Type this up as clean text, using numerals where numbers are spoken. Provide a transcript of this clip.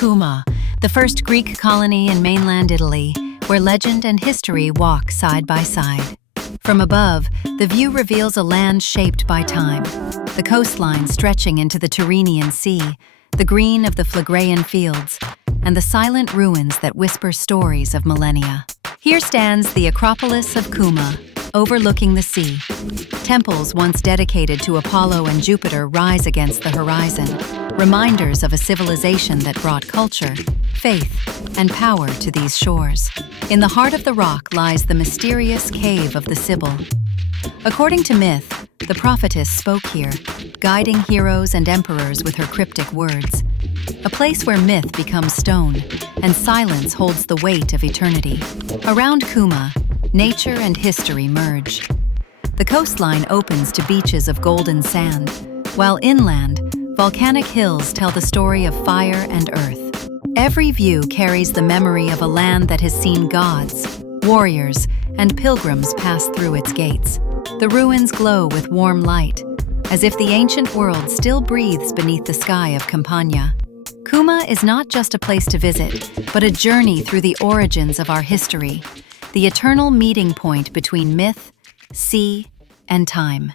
Cuma, the first Greek colony in mainland Italy, where legend and history walk side by side. From above, the view reveals a land shaped by time, the coastline stretching into the Tyrrhenian Sea, the green of the Phlegraean Fields, and the silent ruins that whisper stories of millennia. Here stands the Acropolis of Cuma, overlooking the sea. Temples once dedicated to Apollo and Jupiter rise against the horizon, reminders of a civilization that brought culture, faith, and power to these shores. In the heart of the rock lies the mysterious cave of the Sibyl. According to myth, the prophetess spoke here, guiding heroes and emperors with her cryptic words. A place where myth becomes stone, and silence holds the weight of eternity. Around Cuma, nature and history merge. The coastline opens to beaches of golden sand, while inland, volcanic hills tell the story of fire and earth. Every view carries the memory of a land that has seen gods, warriors, and pilgrims pass through its gates. The ruins glow with warm light, as if the ancient world still breathes beneath the sky of Campania. Cuma is not just a place to visit, but a journey through the origins of our history, the eternal meeting point between myth, sea, and time.